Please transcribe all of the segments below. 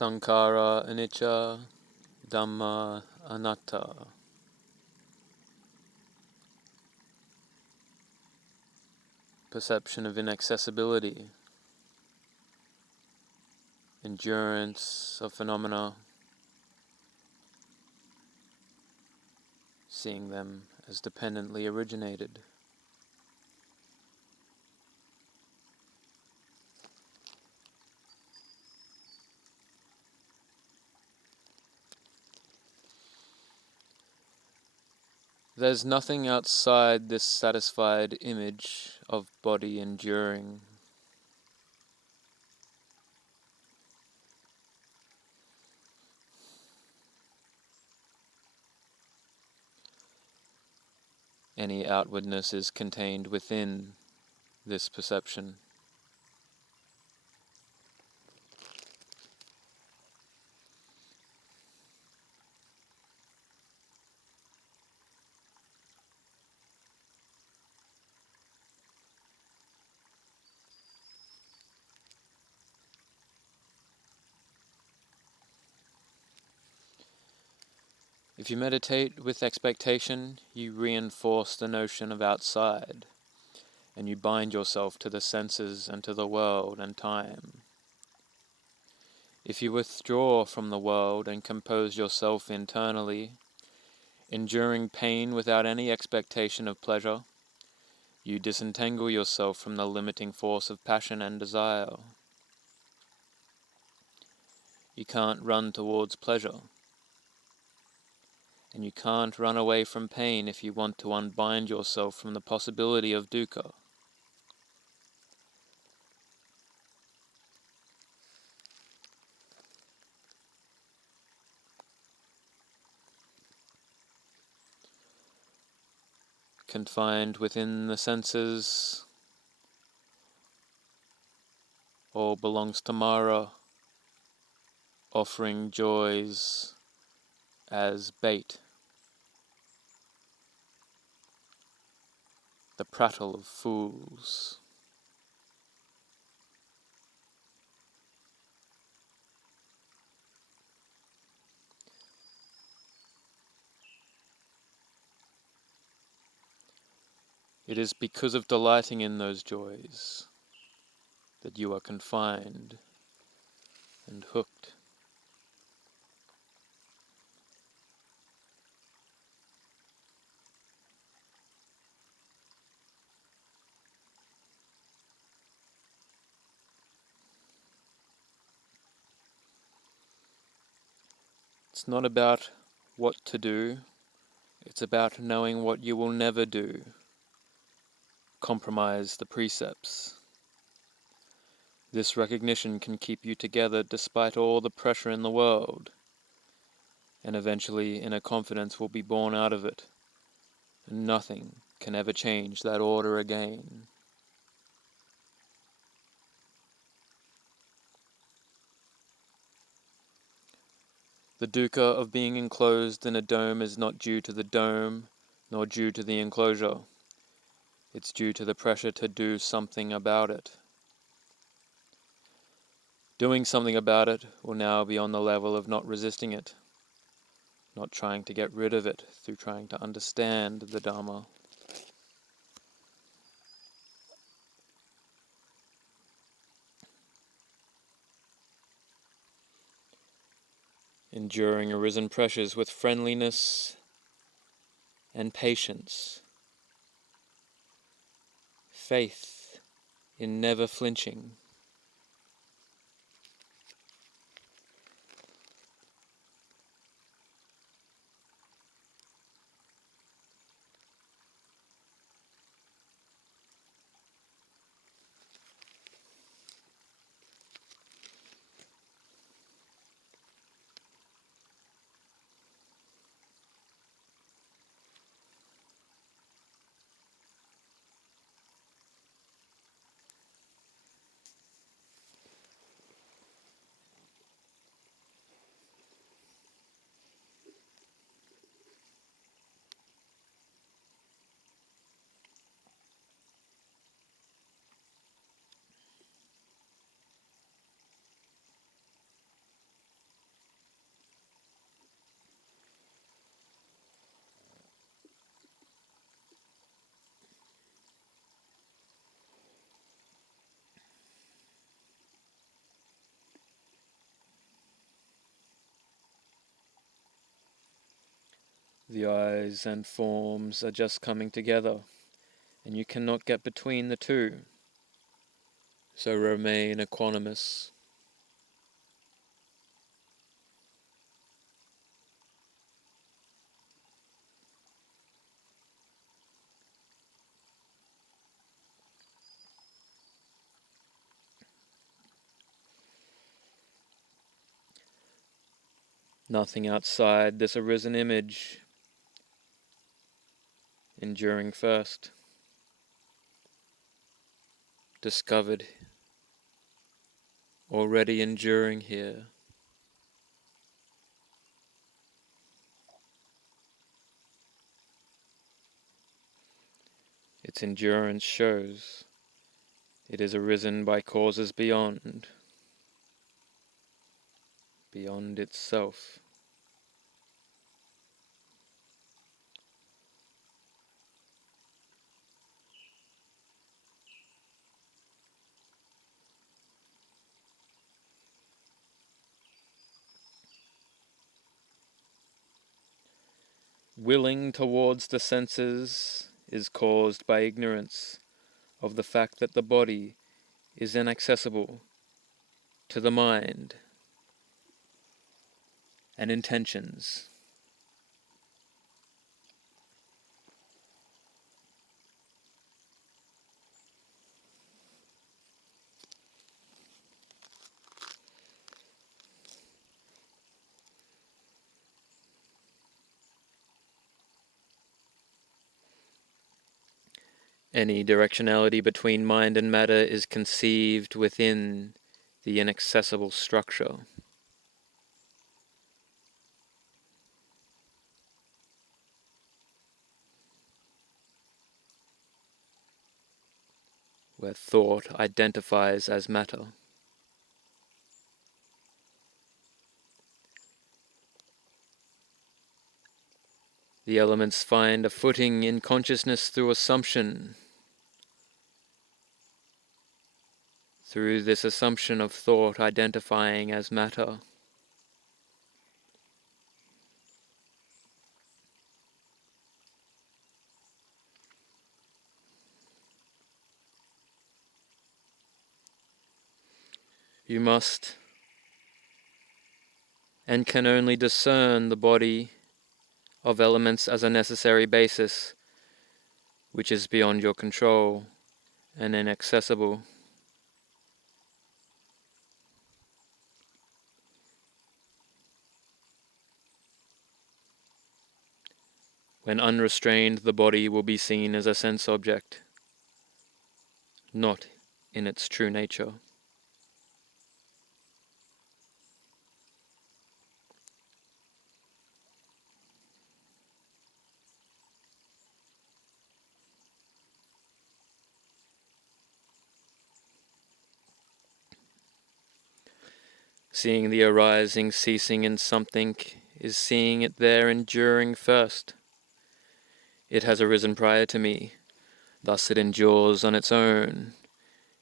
Sankhara Anicca, Dhamma Anatta. Perception of inaccessibility, endurance of phenomena, seeing them as dependently originated. There's nothing outside this satisfied image of body enduring. Any outwardness is contained within this perception. If you meditate with expectation, you reinforce the notion of outside, and you bind yourself to the senses and to the world and time. If you withdraw from the world and compose yourself internally, enduring pain without any expectation of pleasure, you disentangle yourself from the limiting force of passion and desire. You can't run towards pleasure, and you can't run away from pain if you want to unbind yourself from the possibility of dukkha. Confined within the senses, all belongs to Mara, offering joys as bait. The prattle of fools. It is because of delighting in those joys that you are confined and hooked. It's not about what to do, it's about knowing what you will never do. Compromise the precepts. This recognition can keep you together despite all the pressure in the world, and eventually inner confidence will be born out of it, and nothing can ever change that order again. The dukkha of being enclosed in a dome is not due to the dome, nor due to the enclosure. It's due to the pressure to do something about it. Doing something about it will now be on the level of not resisting it, not trying to get rid of it through trying to understand the Dharma. Enduring arisen pressures with friendliness and patience. Faith in never flinching. The eyes and forms are just coming together, and you cannot get between the two, so remain equanimous. Nothing outside this arisen image, enduring first, discovered, already enduring here. Its endurance shows it is arisen by causes beyond itself. Willing towards the senses is caused by ignorance of the fact that the body is inaccessible to the mind and intentions. Any directionality between mind and matter is conceived within the inaccessible structure. Where thought identifies as matter. The elements find a footing in consciousness through assumption. Through this assumption of thought identifying as matter. You must and can only discern the body of elements as a necessary basis, which is beyond your control and inaccessible. When unrestrained, the body will be seen as a sense object, not in its true nature. Seeing the arising, ceasing in something is seeing it there enduring first. It has arisen prior to me, thus it endures on its own.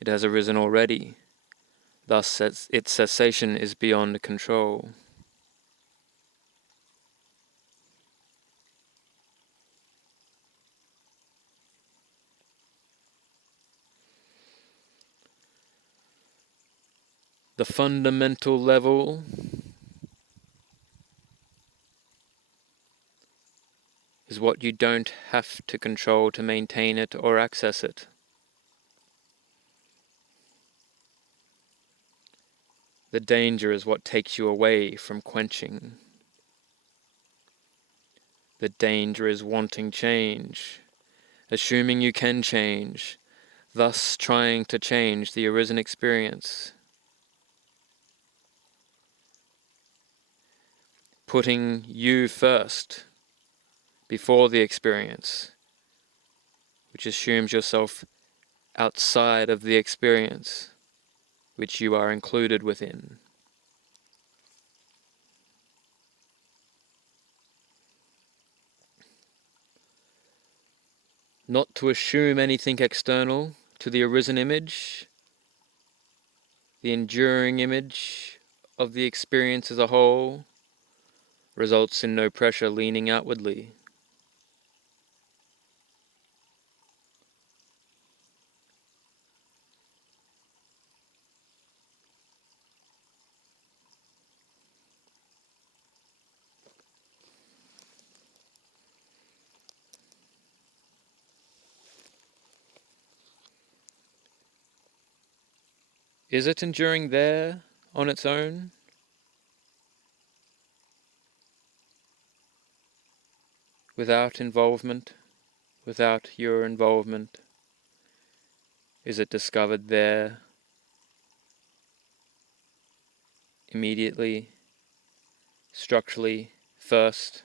It has arisen already, thus its cessation is beyond control. The fundamental level is what you don't have to control to maintain it or access it. The danger is what takes you away from quenching. The danger is wanting change, assuming you can change, thus trying to change the arisen experience. Putting you first, before the experience, which assumes yourself outside of the experience, which you are included within. Not to assume anything external to the arisen image, the enduring image of the experience as a whole, results in no pressure leaning outwardly. Is it enduring there on its own? Without involvement, without your involvement? Is it discovered there immediately, structurally, first?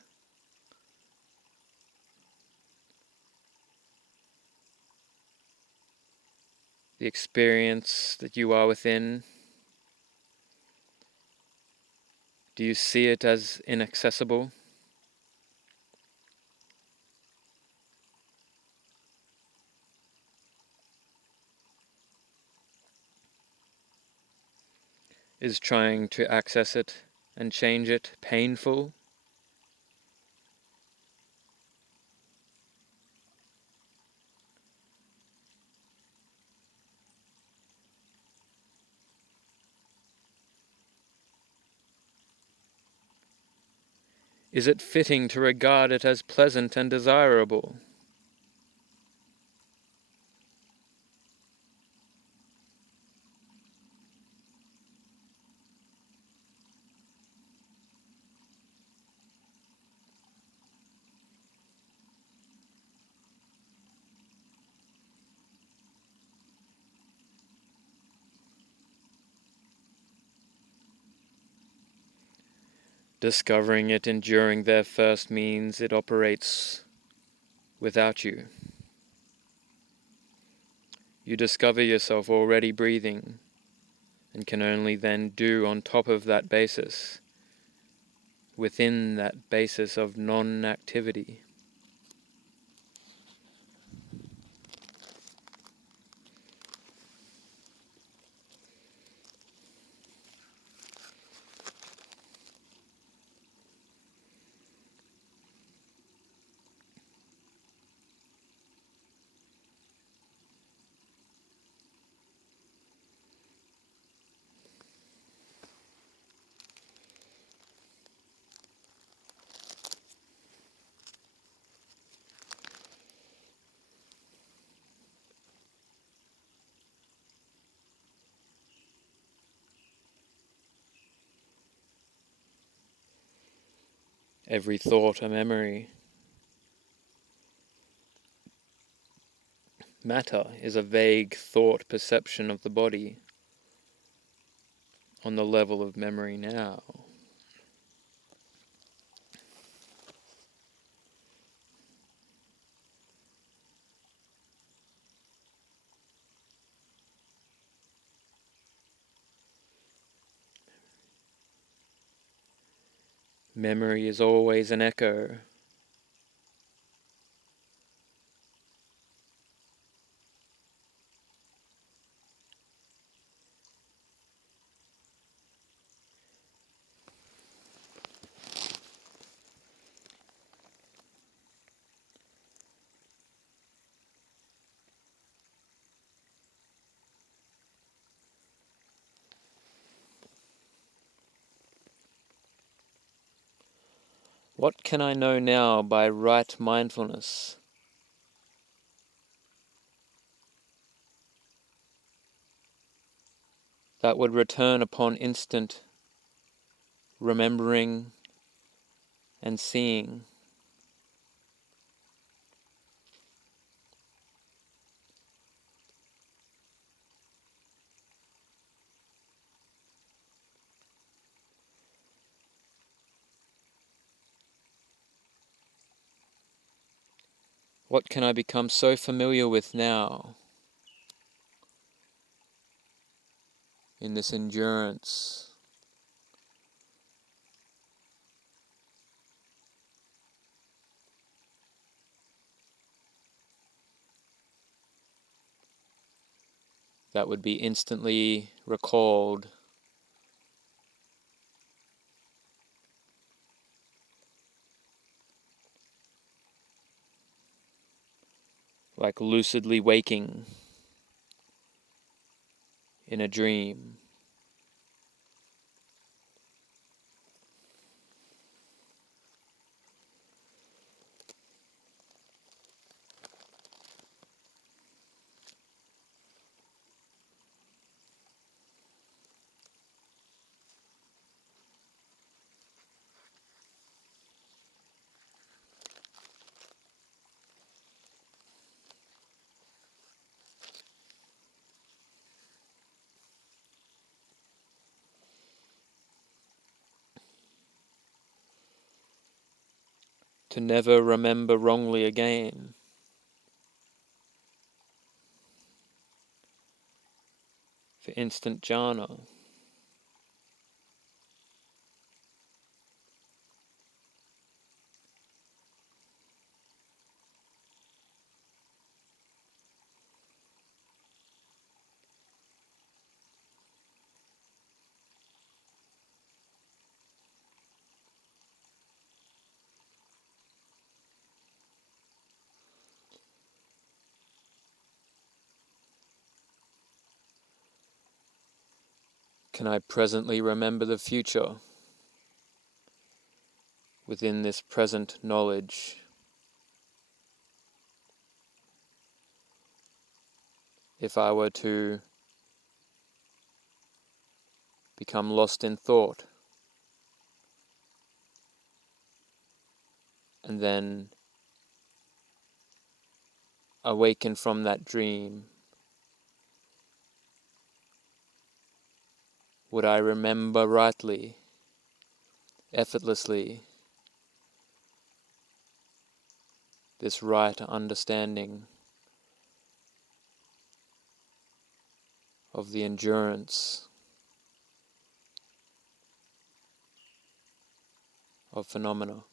The experience that you are within, do you see it as inaccessible? Is trying to access it and change it painful? Is it fitting to regard it as pleasant and desirable? Discovering it enduring there first means it operates without you. You discover yourself already breathing, and can only then do on top of that basis, within that basis of non-activity. Every thought a memory. Matter is a vague thought perception of the body on the level of memory now. Memory is always an echo. What can I know now by right mindfulness? That would return upon instant remembering and seeing. What can I become so familiar with now in this endurance? That would be instantly recalled like lucidly waking in a dream. To never remember wrongly again. For instant jhana. Can I presently remember the future within this present knowledge? If I were to become lost in thought and then awaken from that dream, would I remember rightly, effortlessly, this right understanding of the endurance of phenomena?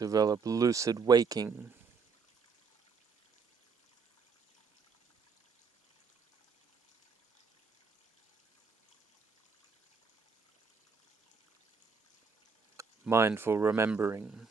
Develop lucid waking. Mindful remembering.